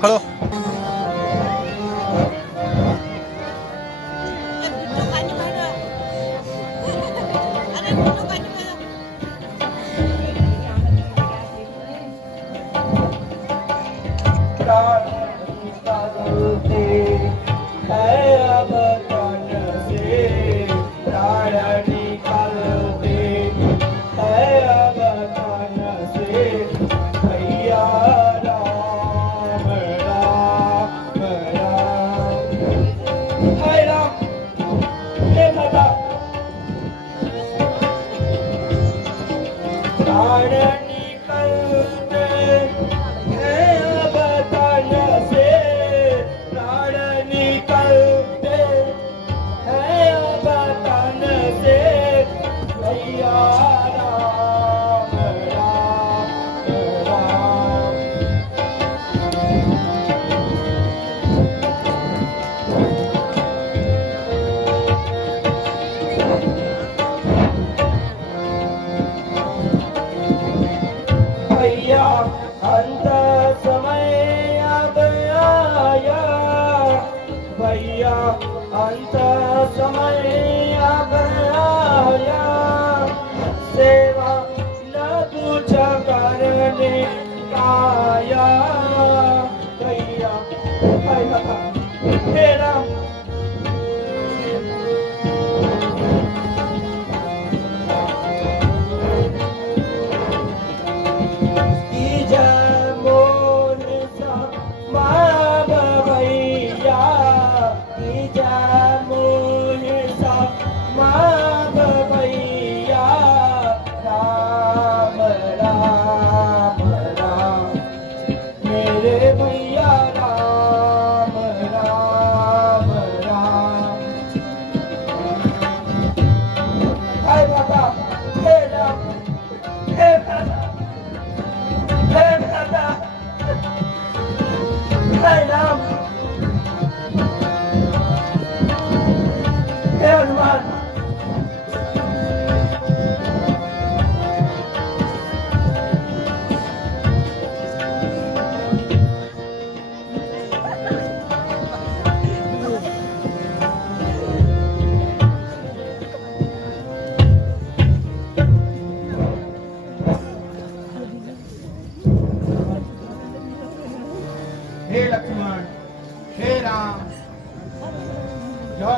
खड़ो अंत समय अब आया, सेवा न कुछ करने आया भैया मेरा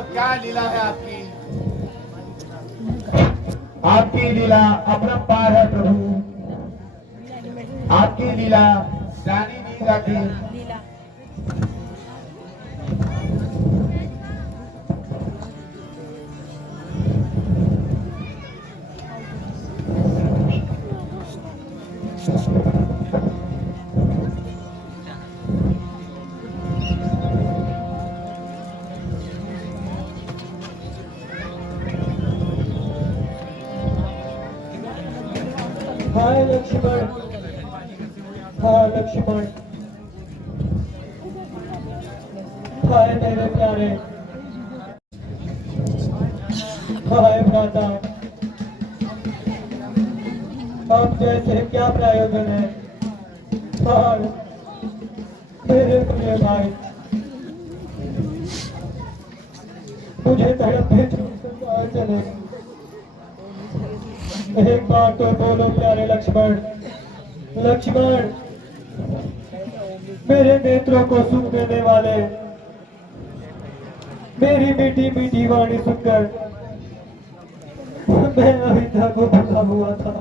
क्या लीला है आपकी? आपकी लीला अपरंपार है प्रभु। आपकी लीला जानी नहीं जाती। हाय लक्ष्मण, हाय लक्ष्मण, हाय मेरे प्यारे, हाय भ्राता। अब जैसे क्या प्रयोजन है? और मेरे प्रिय भाई, मुझे तड़पे चले। एक बार तो बोलो प्यारे लक्ष्मण। लक्ष्मण, मेरे नेत्रों को सुख देने वाले, मेरी मीठी मीठी वाणी सुनकर मैं अविद्या को भूला हुआ था।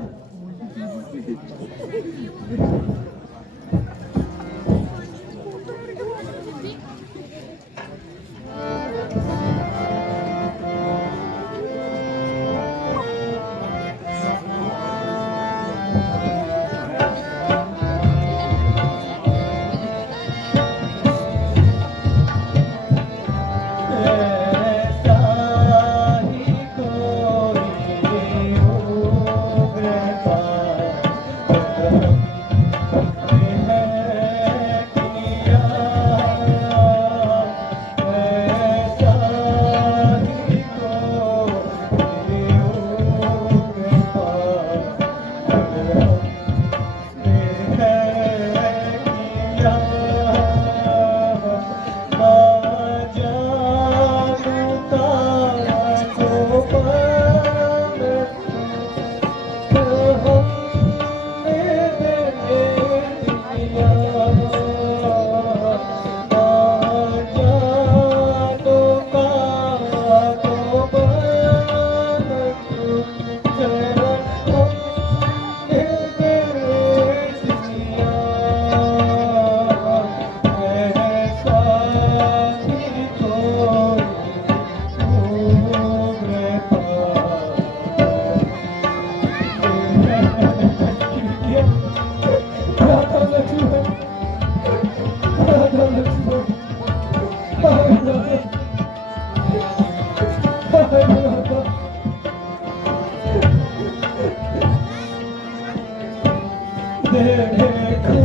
देखो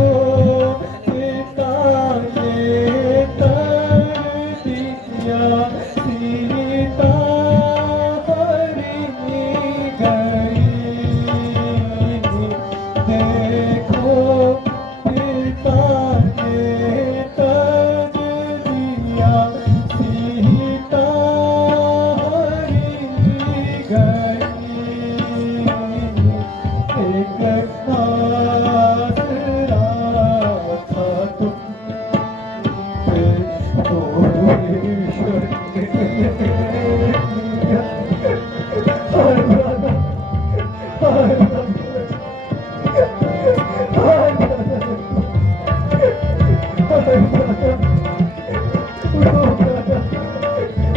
पिता ये कर दिया, सीता हरी गई। देखो पिता ये कर दिया, सीता हरी गई। एक आसरा था तुम पे, तो ईश्वर ने दिया। हाय दादा, हाय दादा, हाय दादा, हाय दादा, उठो दादा,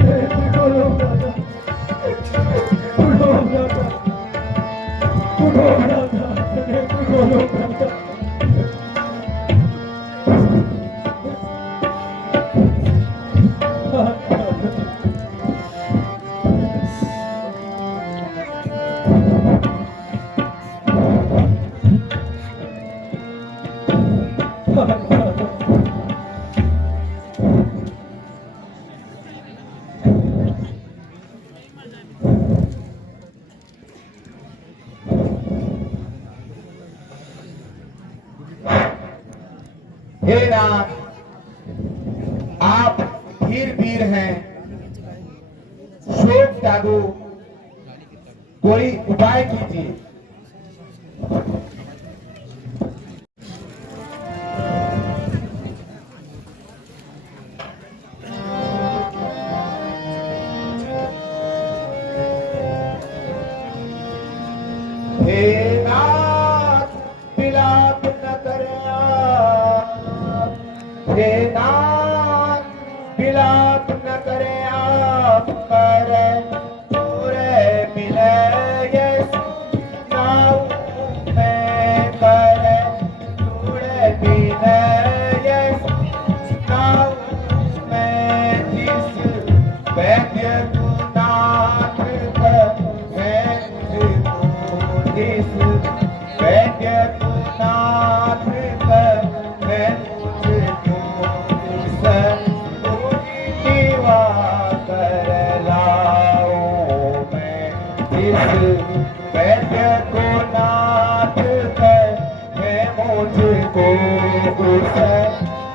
देखो लो दादा, उठो दादा, उठो दादा, देखो लो दादा। हे नाथ, आप धीर वीर हैं, शोक त्यागो, कोई उपाय कीजिए। हे नाथ, विलाप न करें आप। हे नाथ, विलाप न करें आप, करें पूरे मिले यीशु नाऊ में, करें पूरे मिले यीशु नाऊ में। जिस वैद्य को नाथ है मुझको, जिस वैद्य को नाथ है मुझको, उस सेवा कर लाओ मैं। जिस वैद्य को नाथ है मुझको, उस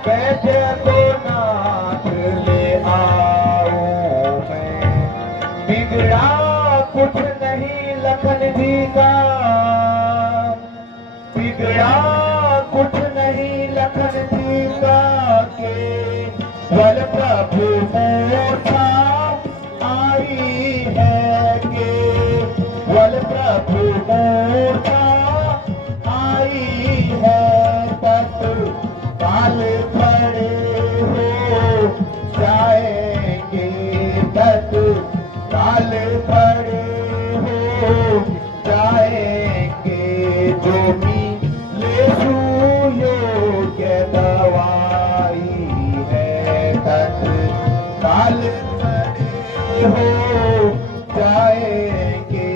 वैद्य को नाथ ले आओ मैं। बिगड़ा कुछ नहीं लखन जी का, बिगड़ा कुछ नहीं लखन जी का, केवल प्रभु मूर्छा आई है, केवल प्रभु मूर्छा आई है। तत्काल खड़े हो जाएंगे, तत्काल खड़े हो जाएंगे। जो भी यीशु योग्य दवाई है, तत्काल खड़े हो जाएंगे,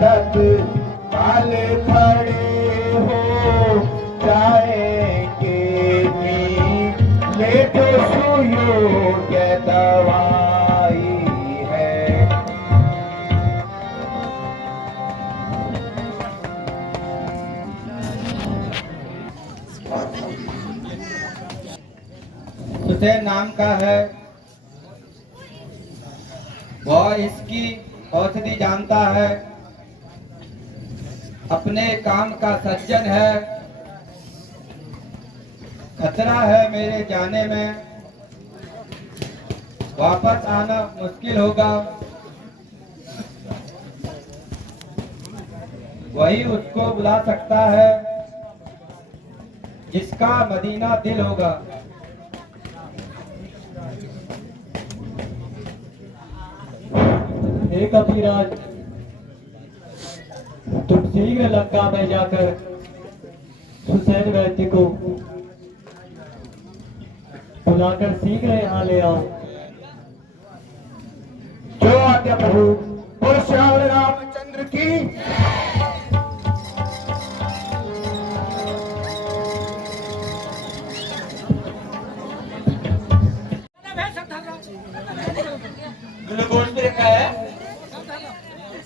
तत्काल खड़े हो जाएंगे। यीशु योग्य दवाई है। हुसैन नाम का है, वह इसकी औषधि जानता है, अपने काम का सज्जन है। खतरा है मेरे जाने में, वापस आना मुश्किल होगा। वही उसको बुला सकता है जिसका मदीना दिल होगा। हे कपिराज, तुम शीघ्र लंका में जाकर हुसैन वैद्य को बुलाकर शीघ्र यहाँ ले आओ। जो आज्ञा प्रभु। बोल श्याम रामचंद्र की।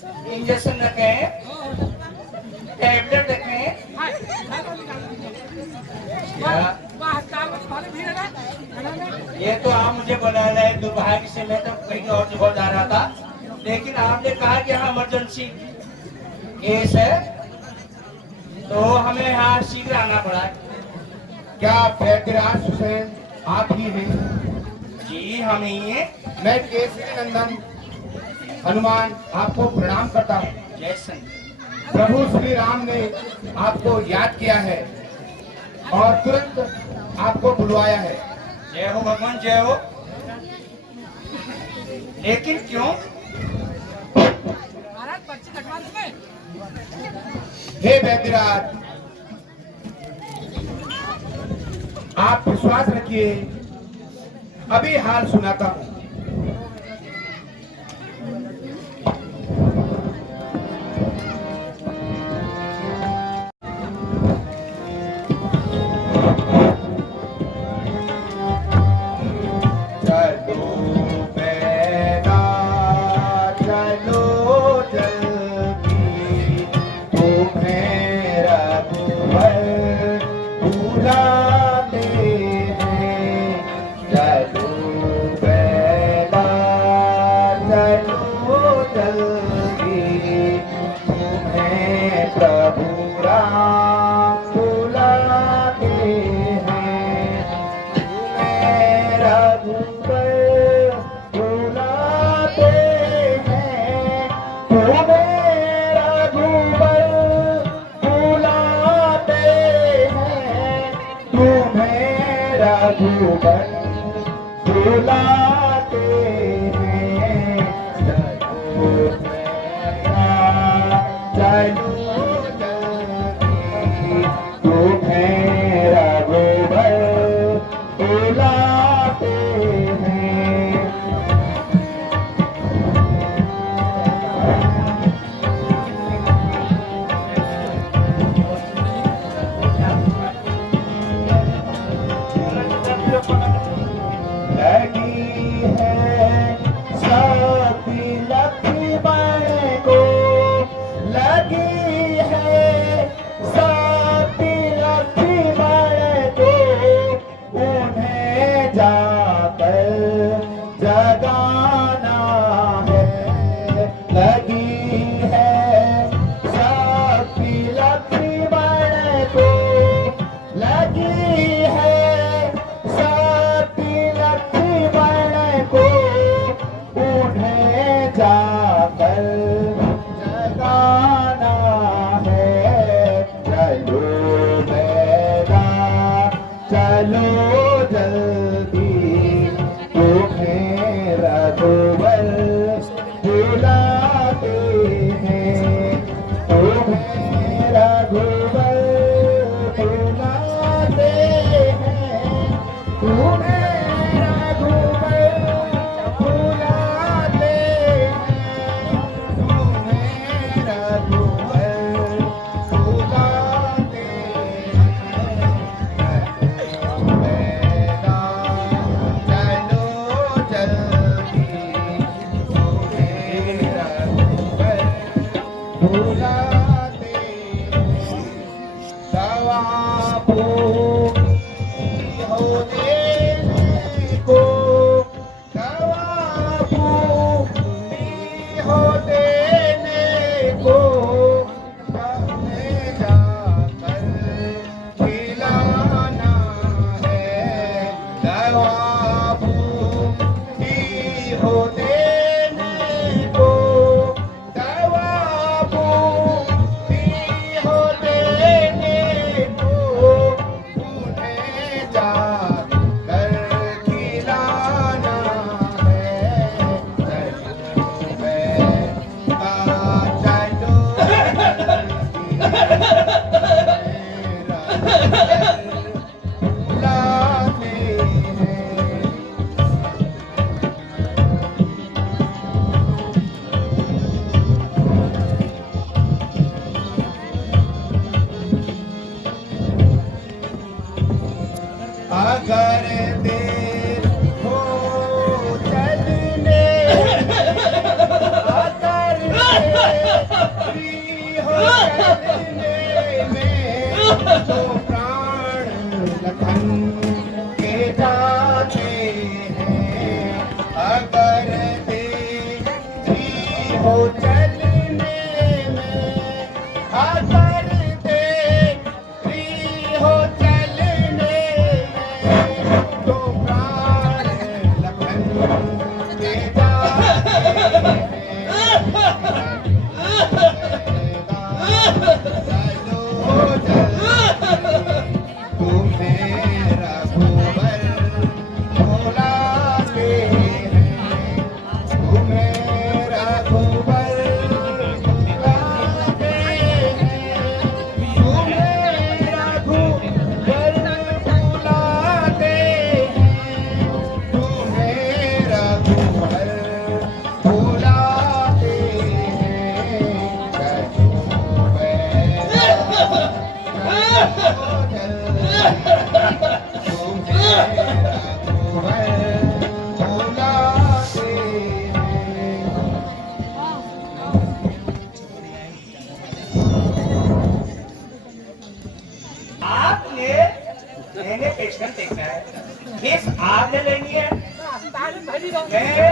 इंजेक्शन रखें, टैबलेट रखें। ये तो आप मुझे बना रहे हैं, दुर्भाग्य से मैं तो कहीं और जगह जा रहा था, लेकिन आपने कहा कि यहाँ इमरजेंसी केस है, तो हमें यहाँ शीघ्र आना पड़ा है। क्या वैद्यराज हुसैन आप ही हैं? जी हम ही हैं। मैं केसरी नंदन हनुमान आपको प्रणाम करता हूँ। जैसन प्रभु श्री राम ने आपको याद किया है और तुरंत आपको बुलवाया है। जय हो भगवान, जय हो। लेकिन क्यों? हे वैद्यराज, आप विश्वास रखिए, अभी हाल सुनाता हूँ। बुलाते हैं, चलो जल्दी, तुम्हें रघुबर बुलाते हैं। लगी है साथी लक्ष्मण को, लगी है साथी लक्ष्मण को, उन्हें जाकर जगाना है। लगी है साथी लक्ष्मण को, लगी है को, उन्हें जाकर जगाना है। चलो बेटा चलो जल्दी, तुम्हें रघुबर बुलाते हैं, तुम्हें रघुबर बुलाते हैं, तुम्हें हो देने को, दवा फ्री हो चलने में तो प्राण लखन के जाते हैं। अगर तेरी हो चलने में, अगर तेरी हो चलने में तो प्राण लखन के जाते हैं। चलो जल्दी तुम्हें रघुवर बुलाते हैं, तुम्हें रघुवर बुलाते हैं, तुम्हें रघुवर बुलाते हैं, तुम्हें रघुवर बुलाते आपने मैंने पेशेंट देखा है, फीस आपने लेनी है। मैं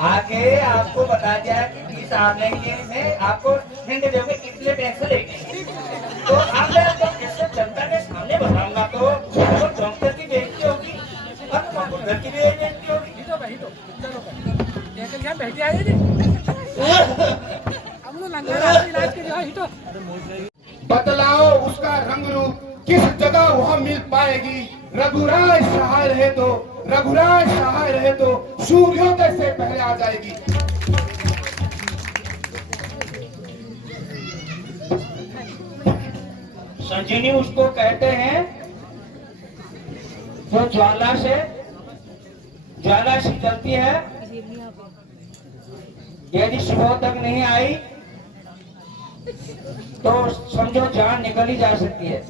आगे आपको बता दिया कि फीस आप लेंगे, मैं आपको हिंट दोगे इतने पैसे लेंगे। तो आप कैसे जनता के सामने बताऊंगा तो डॉक्टर की बेइज्जती होगी और कंप्यूटर की भी बेइज्जती होगी। बतलाओ उसका रंग रूप किस जगह वह मिल पाएगी। रघुराज सहाय रहे तो, रघुराज सहाय रहे तो सूर्योदय से पहले आ जाएगी। संजीवनी उसको कहते हैं जो ज्वाला से जलती है, यदि सुबह तक नहीं आई तो समझो जान निकल ही जा सकती है।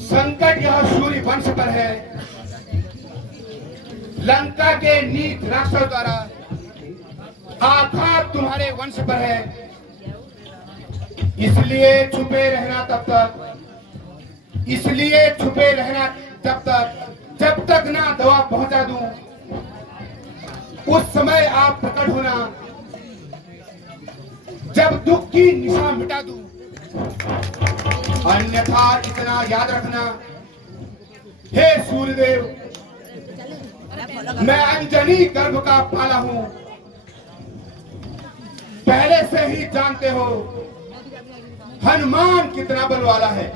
संकट यह सूर्य वंश पर है, लंका के नीच राक्षस द्वारा आघात तुम्हारे वंश पर है। इसलिए छुपे रहना तब तक, इसलिए छुपे रहना तब तक जब तक ना दवा पहुंचा दूं। उस समय आप प्रकट होना जब दुख की निशा मिटा दूं। अन्यथा इतना याद रखना, हे सूर्यदेव, मैं अंजनी गर्भ का पाला हूं। पहले से ही जानते हो हनुमान कितना बल वाला है।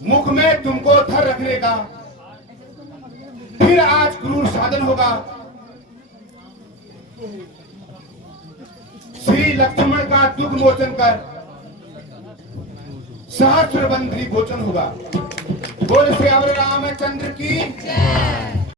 मुख में तुमको धर रखने का फिर आज क्रूर साधन होगा। श्री लक्ष्मण का दुख मोचन कर सहस्त्र बंधी गोचन होगा। बोल श्री रामचंद्र की जय।